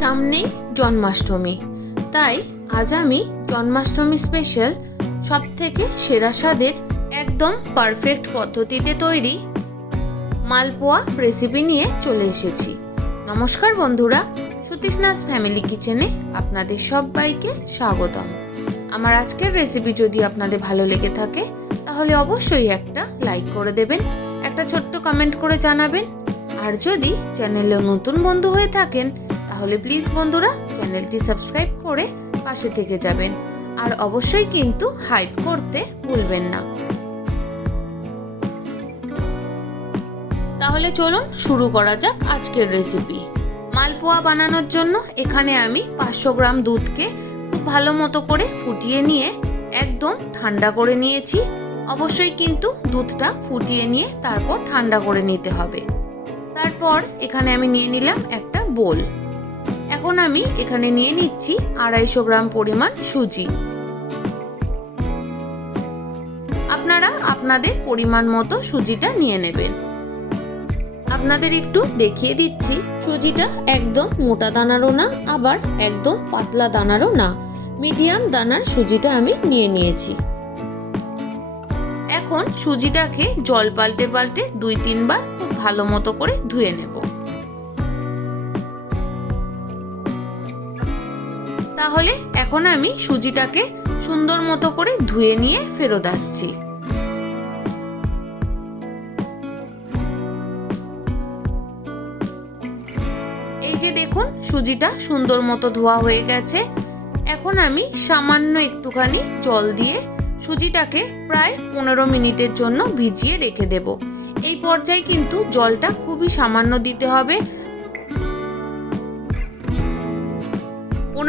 সামনেই জন্মাষ্টমী। তাই আজ আমি জন্মাষ্টমী স্পেশাল সব থেকে সেরা স্বাদের একদম পারফেক্ট পদ্ধতিতে তৈরি মালপোয়া রেসিপি নিয়ে চলে এসেছি। নমস্কার বন্ধুরা, সুতিষ্ণাস ফ্যামিলি কিচেনে আপনাদের সবাইকে স্বাগতম। আমার আজকের রেসিপি যদি আপনাদের ভালো লেগে থাকে, তাহলে অবশ্যই একটা লাইক করে দেবেন, একটা ছোট্ট কমেন্ট করে জানাবেন। আর যদি চ্যানেলে নতুন বন্ধু হয়ে থাকেন তাহলে প্লিজ বন্ধুরা চ্যানেলটি সাবস্ক্রাইব করে পাশে থেকে যাবেন। আর অবশ্যই কিন্তু হাইপ করতে ভুলবেন না। তাহলে চলুন শুরু করা যাক আজকের রেসিপি মালপোয়া বানানোর জন্য এখানে আমি পাঁচশো গ্রাম দুধকে খুব ভালো মতো করে ফুটিয়ে নিয়ে একদম ঠান্ডা করে নিয়েছি। অবশ্যই কিন্তু দুধটা ফুটিয়ে নিয়ে তারপর ঠান্ডা করে নিতে হবে। তারপর এখানে আমি নিয়ে নিলাম একটা বোল। এখন আমি এখানে নিয়ে নিচ্ছি আড়াইশো গ্রাম পরিমাণ সুজি। আপনারা আপনাদের পরিমাণ মতো সুজিটা নিয়ে নেবেন। আপনাদের একটু দেখিয়ে দিচ্ছি, সুজিটা একদম মোটা দানারও না, আবার একদম পাতলা দানারও না। মিডিয়াম দানার সুজিটা আমি নিয়ে নিয়েছি। এখন সুজিটাকে জল পাল্টে পাল্টে দুই তিনবার খুব ভালো মতো করে ধুয়ে নেব। তাহলে এখন আমি সুজিটাকে সুন্দর মতো করে ধুয়ে নিয়ে ফেরত আসছি। এই যে দেখুন, সুজিটা সুন্দর মতো ধোয়া হয়ে গেছে। এখন আমি সামান্য একটুখানি জল দিয়ে সুজিটাকে প্রায় পনেরো মিনিটের জন্য ভিজিয়ে রেখে দেব। এই পর্যায়ে কিন্তু জলটা খুবই সামান্য দিতে হবে।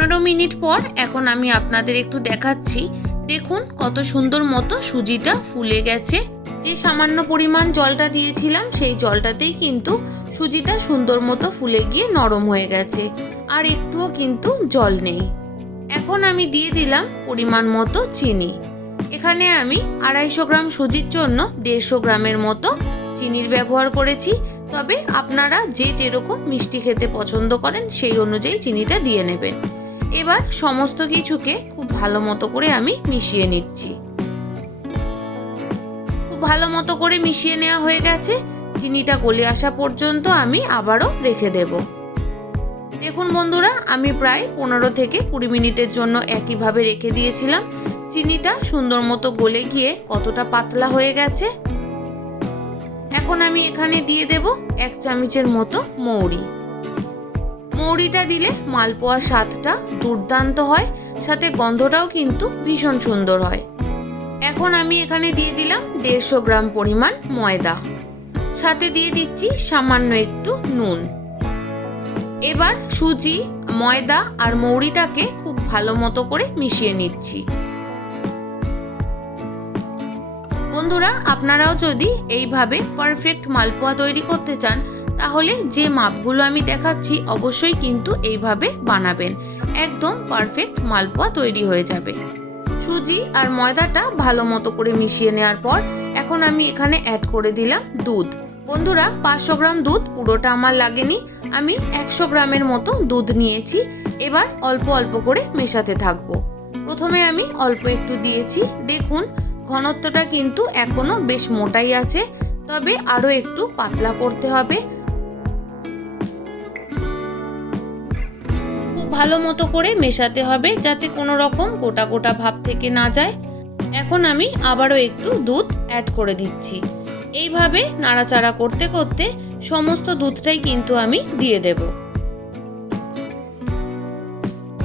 পনেরো মিনিট পর এখন আমি আপনাদের একটু দেখাচ্ছি। দেখুন কত সুন্দর মতো সুজিটা ফুলে গেছে। যে সামান্য পরিমাণ জলটা দিয়েছিলাম, সেই জলটাতেই কিন্তু সুজিটা সুন্দর মতো ফুলে গিয়ে নরম হয়ে গেছে। আর একটুও কিন্তু জল নেই। এখন আমি দিয়ে দিলাম পরিমাণ মতো চিনি। এখানে আমি আড়াইশো গ্রাম সুজির জন্য দেড়শো গ্রামের মতো চিনির ব্যবহার করেছি। তবে আপনারা যে যেরকম মিষ্টি খেতে পছন্দ করেন, সেই অনুযায়ী চিনিটা দিয়ে নেবেন। এবার সমস্ত কিছুকে খুব ভালো মতো করে আমি মিশিয়ে নিচ্ছি। খুব ভালো মতো করে মিশিয়ে নেওয়া হয়ে গেছে। চিনিটা গলে আসা পর্যন্ত আমি আবারও রেখে দেব। দেখুন বন্ধুরা, আমি প্রায় পনেরো থেকে কুড়ি মিনিটের জন্য একইভাবে রেখে দিয়েছিলাম। চিনিটা সুন্দর মতো গলে গিয়ে কতটা পাতলা হয়ে গেছে। এখন আমি এখানে দিয়ে দেব এক চামচের মতো মৌরি। মৌরিটা দিলে মালপোয়ার স্বাদটা দুর্দান্ত হয়, সাথে গন্ধটাও কিন্তু ভীষণ সুন্দর হয়। এখন আমি এখানে দিয়ে দিলাম দেড়শো গ্রাম পরিমাণ ময়দা। সাথে দিয়ে দিচ্ছি সামান্য একটু নুন। এবার সুজি, ময়দা আর মৌরিটাকে খুব ভালো মতো করে মিশিয়ে নিচ্ছি। বন্ধুরা, আপনারাও যদি এইভাবে পারফেক্ট মালপোয়া তৈরি করতে চান তাহলে যে মাপগুলো আমি দেখাচ্ছি অবশ্যই কিন্তু এইভাবে বানাবেন। একদম পারফেক্ট মালপোয়া তৈরি হয়ে যাবে। সুজি আর ময়দাটা ভালো মতো করে মিশিয়ে নেওয়ার পর এখন আমি এখানে অ্যাড করে দিলাম দুধ। বন্ধুরা, পাঁচশো গ্রাম দুধ পুরোটা আমার লাগেনি। আমি একশো গ্রামের মতো দুধ নিয়েছি। এবার অল্প অল্প করে মেশাতে থাকব। প্রথমে আমি অল্প একটু দিয়েছি। দেখুন, ঘনত্বটা কিন্তু এখনও বেশ মোটাই আছে। তবে আরও একটু পাতলা করতে হবে। ভালো মতো করে মেশাতে হবে যাতে কোনো রকম গোটা গোটা ভাব থেকে না যায়। এখন আমি আবারও একটু দুধ অ্যাড করে দিচ্ছি। এইভাবে নাড়াচাড়া করতে করতে সমস্ত দুধটাই কিন্তু আমি দিয়ে দেব।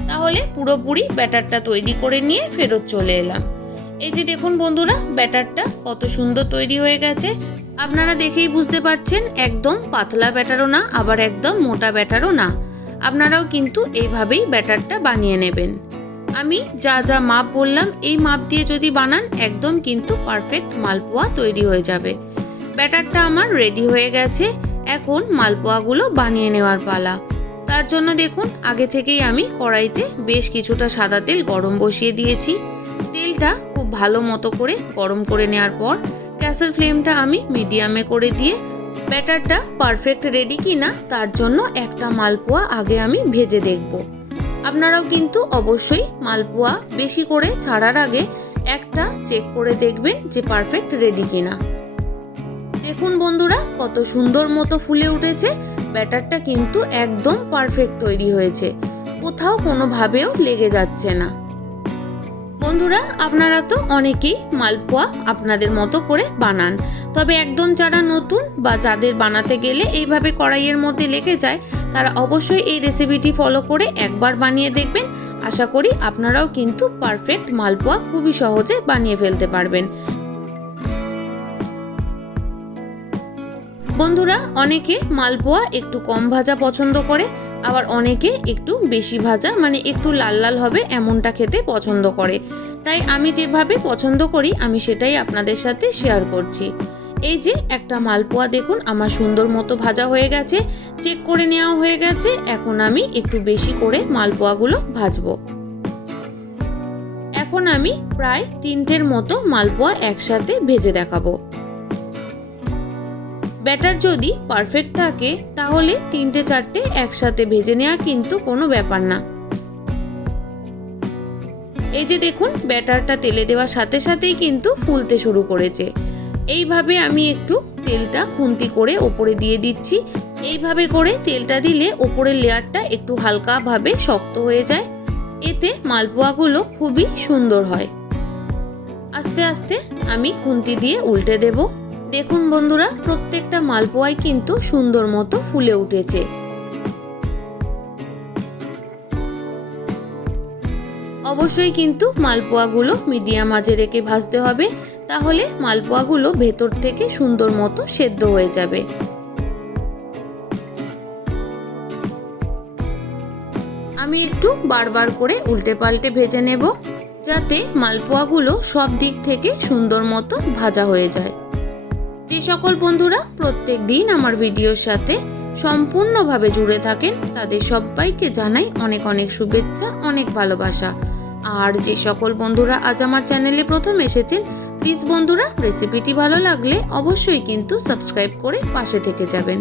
তাহলে পুরোপুরি ব্যাটারটা তৈরি করে নিয়ে ফেরত চলে এলাম। এই যে দেখুন বন্ধুরা, ব্যাটারটা কত সুন্দর তৈরি হয়ে গেছে। আপনারা দেখেই বুঝতে পারছেন, একদম পাতলা ব্যাটারও না, আবার একদম মোটা ব্যাটারও না। আপনারাও কিন্তু এইভাবেই ব্যাটারটা বানিয়ে নেবেন। আমি যা যা মাপ বললাম, এই মাপ দিয়ে যদি বানান, একদম কিন্তু পারফেক্ট মালপোয়া তৈরি হয়ে যাবে। ব্যাটারটা আমার রেডি হয়ে গেছে, এখন মালপোয়াগুলো বানিয়ে নেওয়ার পালা। তার জন্য দেখুন, আগে থেকেই আমি কড়াইতে বেশ কিছুটা সাদা তেল গরম বসিয়ে দিয়েছি। তেলটা খুব ভালো মতো করে গরম করে নেওয়ার পর, গ্যাসের ফ্লেমটা আমি মিডিয়ামে করে দিয়ে ব্যাটারটা পারফেক্ট রেডি কিনা, তার জন্য একটা মালপোয়া আগে আমি ভেজে দেখব। আপনারাও কিন্তু অবশ্যই মালপোয়া বেশি করে ছাড়ার আগে একটা চেক করে দেখবেন যে পারফেক্ট রেডি কিনা। দেখুন বন্ধুরা, কত সুন্দর মতো ফুলে উঠেছে। ব্যাটারটা কিন্তু একদম পারফেক্ট তৈরি হয়েছে। কোথাও কোনোভাবেও লেগে যাচ্ছে না। বন্ধুরা, আপনারা তো অনেকেই মালপোয়া আপনাদের মতো করে বানান। তবে একদম যারা নতুন বা যাদের বানাতে গেলে এইভাবে কড়াইয়ের মধ্যে লেগে যায়, তারা অবশ্যই এই রেসিপিটি ফলো করে একবার বানিয়ে দেখবেন। আশা করি আপনারাও কিন্তু পারফেক্ট মালপোয়া খুবই সহজে বানিয়ে ফেলতে পারবেন। বন্ধুরা, অনেকে মালপোয়া একটু কম ভাজা পছন্দ করে আবার অনেকে একটু বেশি ভাজা মানে একটু লাল লাল হবে এমনটা খেতে পছন্দ করে। তাই আমি যেভাবে পছন্দ করি, আমি সেটাই আপনাদের সাথে শেয়ার করছি। এই যে একটা মালপোয়া দেখুন, আমার সুন্দর মতো ভাজা হয়ে গেছে চেক করে নেওয়া হয়ে গেছে, এখন আমি একটু বেশি করে মালপোয়াগুলো ভাজবো। এখন আমি প্রায় তিনটের মতো মালপোয়া একসাথে ভেজে দেখাবো। ব্যাটার যদি পারফেক্ট থাকে, তাহলে তিনটে চারটে একসাথে ভেজে নেওয়া কিন্তু কোনো ব্যাপার না। এই যে দেখুন, ব্যাটারটা তেলে দেওয়ার সাথে সাথেই কিন্তু ফুলতে শুরু করেছে। এইভাবে আমি একটু তেলটা খুন্তি করে ওপরে দিয়ে দিচ্ছি। এইভাবে করে তেলটা দিলে ওপরের লেয়ারটা একটু হালকাভাবে শক্ত হয়ে যায়। এতে মালপোয়াগুলো খুবই সুন্দর হয়। আস্তে আস্তে আমি খুন্তি দিয়ে উল্টে দেবো। দেখুন বন্ধুরা, প্রত্যেকটা মালপোয়াই কিন্তু সুন্দর মতো ফুলে উঠেছে। অবশ্যই কিন্তু মালপোয়াগুলো মিডিয়াম আজে রেখে ভাজতে হবে, তাহলে মালপোয়াগুলো ভেতর থেকে সুন্দর মতো সেদ্ধ হয়ে যাবে। আমি একটু বারবার করে উল্টে পাল্টে ভেজে নেব, যাতে মালপোয়াগুলো সব দিক থেকে সুন্দর মতো ভাজা হয়ে যায়। যে সকল বন্ধুরা প্রত্যেক দিন আমার ভিডিওর সাথে সম্পূর্ণভাবে জুড়ে থাকেন, তাদের সবাইকে জানাই অনেক অনেক শুভেচ্ছা, অনেক ভালোবাসা। আর যে সকল বন্ধুরা আজ আমার চ্যানেলে প্রথম এসেছেন, প্লিজ বন্ধুরা রেসিপিটি ভালো লাগলে অবশ্যই কিন্তু সাবস্ক্রাইব করে পাশে থেকে যাবেন।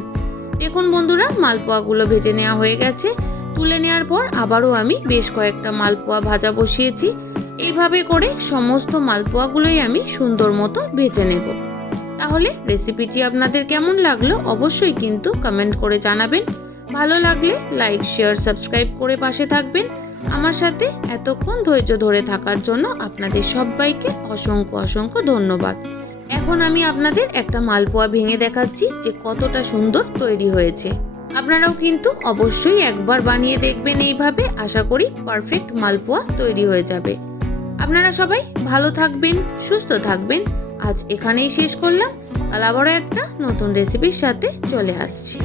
দেখুন বন্ধুরা, মালপোয়াগুলো ভেজে নেওয়া হয়ে গেছে। তুলে নেওয়ার পর আবারও আমি বেশ কয়েকটা মালপোয়া ভাজা বসিয়েছি। এইভাবে করে সমস্ত মালপোয়াগুলোই আমি সুন্দর মতো ভেজে নেব। তাহলে রেসিপিটি আপনাদের কেমন লাগল অবশ্যই কিন্তু কমেন্ট করে জানাবেন। ভালো লাগলে লাইক শেয়ার সাবস্ক্রাইব করে পাশে থাকবেন। আমার সাথে এতক্ষণ ধৈর্য ধরে থাকার জন্য আপনাদের সবাইকে অসংখ্য অসংখ্য ধন্যবাদ। এখন আমি আপনাদের একটা মালপোয়া ভেঙে দেখাচ্ছি যে কতটা সুন্দর তৈরি হয়েছে। আপনারাও কিন্তু অবশ্যই একবার বানিয়ে দেখবেন এইভাবে। আশা করি পারফেক্ট মালপোয়া তৈরি হয়ে যাবে। আপনারা সবাই ভালো থাকবেন, সুস্থ থাকবেন। আজ এখানেই শেষ করলাম। কাল আবারও একটা নতুন রেসিপির সাথে চলে আসছি।